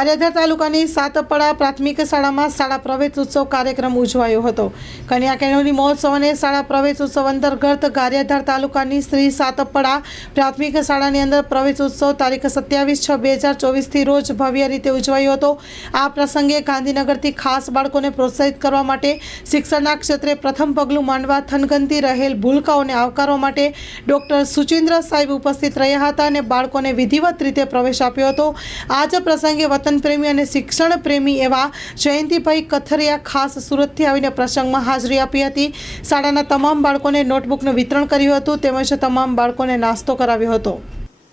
ગારિયાધાર તાલુકાની સાતપડા પ્રાથમિક શાળામાં શાળા પ્રવેશ ઉત્સવ કાર્યક્રમ ઉજવાયો હતો. કન્યા કેળવણી મહોત્સવ અને શાળા પ્રવેશ ઉત્સવ અંતર્ગત ગારિયાધાર તાલુકાની શ્રી સાતપડા પ્રાથમિક શાળાની અંદર પ્રવેશ ઉત્સવ તારીખ સત્યાવીસ છ બે હજાર ચોવીસથી રોજ ભવ્ય રીતે ઉજવાયો હતો. આ પ્રસંગે ગાંધીનગરથી ખાસ બાળકોને પ્રોત્સાહિત કરવા માટે શિક્ષણના ક્ષેત્રે પ્રથમ પગલું માંડવા થનગનતી રહેલ ભૂલકાઓને આવકારવા માટે ડૉક્ટર સુચિન્દ્ર સાહેબ ઉપસ્થિત રહ્યા હતા અને બાળકોને વિધિવત રીતે પ્રવેશ આપ્યો હતો. આ જ પ્રસંગે વતન પ્રેમી અને શિક્ષણ પ્રેમી એવા જયંતિભાઈ કથરિયા ખાસ સુરતથી આવીને પ્રસંગમાં હાજરી આપી હતી શાળાના તમામ બાળકોને નોટબુકનું વિતરણ કર્યું હતું તેમજ તમામ બાળકોને નાસ્તો કરાવ્યો હતો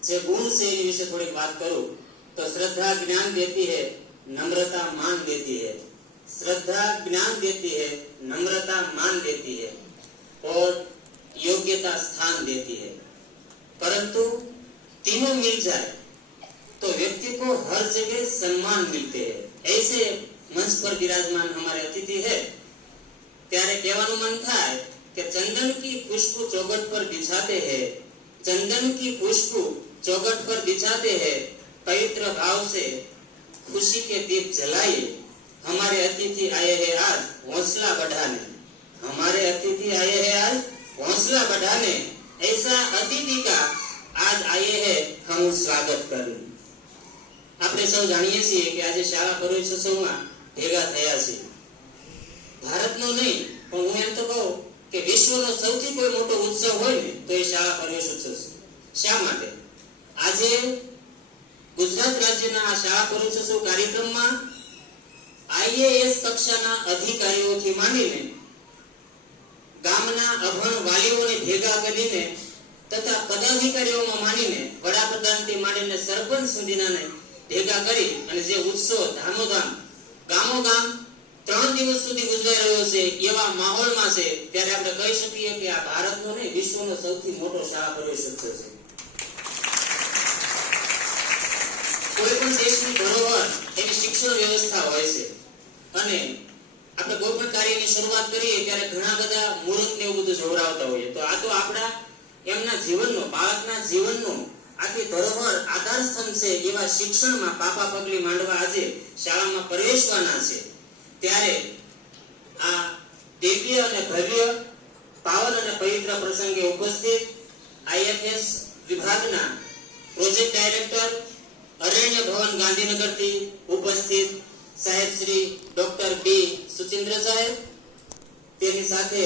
જે ગુણ છે એની વિશે થોડીક વાત કરું તો શ્રદ્ધા જ્ઞાન દેતી है नम्रता मान देती है श्रद्धा ज्ञान देती है नम्रता मान देती है और योग्यता स्थान देती है परंतु तीनों मिल जाए तो व्यक्ति को हर जगह सम्मान मिलते हैं ऐसे मंच पर विराजमान हमारे अतिथि है ત્યારે કહેવાનું મન થાય કે ચંદન की खुशबू चौगट पर बिछाते हैं चंदन की खुशबू चौगट पर बिछाते हैं पवित्र भाव से खुशी के दीप जलाइए हमारे अतिथि आए हैं आज हौसला बढ़ाने हमारे अतिथि आए हैं आज हौसला बढ़ाने ऐसा अतिथि का आज आए हैं हम स्वागत करने આપણે સૌ જાણીએ છીએ કે આજે શાળા પ્રવેશોત્સવમાં ભેગા થયા છે ભારતનો નહીં, પણ હું એમ તો કહું કે વિશ્વનો સૌથી કોઈ મોટો ઉત્સવ હોય ને, તો એ શાળા પ્રવેશોત્સવ છે. શા માટે? આજે ગુજરાત રાજ્યના આ શાળા પ્રવેશોત્સવ કાર્યક્રમમાં આઈએએસ કક્ષાના અધિકારીઓથી માંડીને ગામના અભણ વાલીઓને ભેગા કરીને તથા પદાધિકારીઓમાં માંડીને વડાપ્રધાનથી માંડીને સરપંચ સુધીનાને ભેગા કરી અને જે ઉત્સવ ધામોધામ ગામો ગામ ત્રણ દિવસ સુધી ઉજવાઈ રહ્યો છે, એવા માહોલમાં છે, ત્યારે આપણે કહી શકીએ કે આ ભારતનો નહીં, વિશ્વનો સૌથી મોટો શાળા પ્રવેશોત્સવ છે. કોઈ પણ દેશની ધરોહર એની શિક્ષણ વ્યવસ્થા હોય છે. અને આપણે કોઈ પણ કાર્યની શરૂઆત કરીએ ત્યારે ઘણા બધા મુહૂર્ત ને એવું બધું જોવડાવતા હોઈએ. તો આ તો આપણા એમના જીવનનો, બાળકના જીવનનો આખી ધરોહર આધાર સ્તંભ છે એવા શિક્ષણમાં પાપા પગલી માંડવા આજે શાળામાં પ્રવેશવાના છે. ત્યારે આ દિવ્ય અને ભવ્ય પાવન અને પવિત્ર પ્રસંગે ઉપસ્થિત આઈએફએસ વિભાગના પ્રોજેક્ટ ડાયરેક્ટર અરણ્ય ભવન ગાંધીનગરથી ઉપસ્થિત સાહેબ શ્રી ડોક્ટર બી સુચિન્દ્ર સાહેબ. તેની સાથે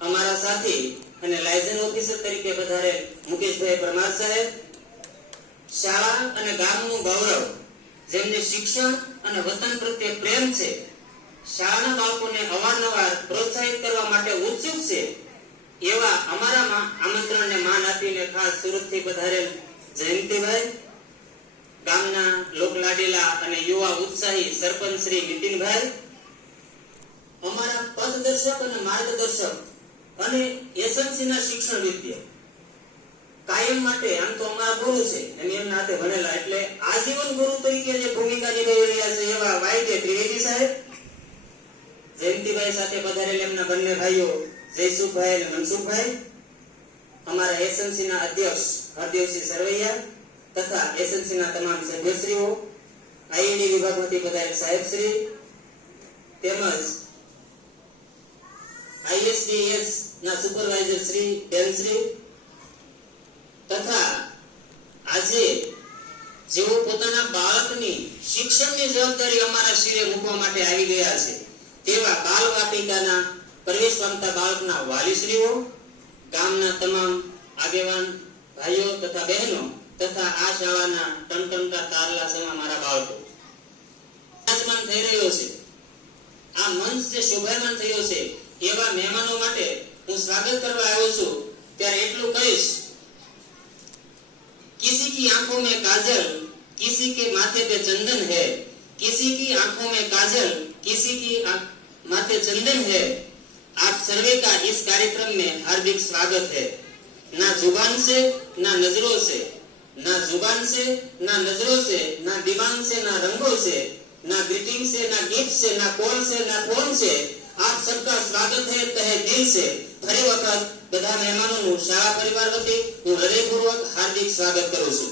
અમારા સાથી અને લાયસન્સ ઓફિસર તરીકે પધારે મુકેશભાઈ પરમાર સાહેબ. શાળા અને ગામનું ગૌરવ, જેમને શિક્ષણ અને વતન પ્રત્યે પ્રેમ છે, શાળાના બાળકોને અવારનવાર પ્રોત્સાહિત કરવા માટે ઉત્સુક છે, એવા અમારામાં આમંત્રણને માન આપીને ખાસ સુરતથી પધારેલ જયંતિભાઈ ગામના લોકલાડીલા અને યુવા ઉત્સાહી સરપંચ શ્રી નીતિનભાઈ અમારા પથદર્શક અને માર્ગદર્શક અને એસએમસીના શિક્ષણ વિદ્ય. કાયમ માટે આમ તો અમારા ગુરુ છે. અને એમના હાથે ભણેલા એટલે આજીવન ગુરુ તરીકે જે ભૂમિકા નિભાવી રહ્યા છે એવા વાયદે ત્રિવેદી સાહેબ, જયંતિભાઈ સાથે પધારેલ એમના બંને ભાઈઓ જયસુખભાઈ અને મનસુખભાઈ, અમારા એસએમસી ના અધ્યક્ષ હરદેવસિંહ સરવૈયા તથા એસએમસી ના તમામ સભ્યશ્રીઓ આઈએડી વિભાગમાંથી પધારેલ સાહેબશ્રી તેમજ આઈએસડીએસ ના સુપરવાઇઝર શ્રી બેનશ્રી તથા આજે જેઓ પોતાના બાળકની શિક્ષણની જવાબદારી અમારા શિરે મૂકવા માટે આવી ગયા છે, તેવા બાલ વાટિકાના પ્રવેશ પામતા બાળકના વાલીશ્રીઓ, ગામના તમામ આગેવાન ભાઈઓ તથા બહેનો તથા આ શાળાના ટમટમતા તારલા સમા મારા બાળકો. આજમાન થઈ રહ્યો છે. આ મંચ જે શોભાયમાન થયો છે, એવા મહેમાનો માટે હું સ્વાગત કરવા આવ્યો છું. ત્યારે એટલું કહીશ आंखों में काजल किसी के माथे पे चंदन है किसी की आंखों में काजल किसी की आंख- माथे चंदन है आप सर्वे का इस कार्यक्रम में हार्दिक स्वागत है ना जुबान से ना नजरों से ना जुबान से ना नजरों से ना दिमाग से ना रंगों से ना ग्रीटिंग से ना गिफ्ट से ना कॉल से ना फोन से આપ સબકા સ્વાગત है તહે દિલ से ફરી વખત બધા મહેમાનોનું શાળા પરિવાર વતી હું હૃદયપૂર્વક હાર્દિક સ્વાગત કરું છું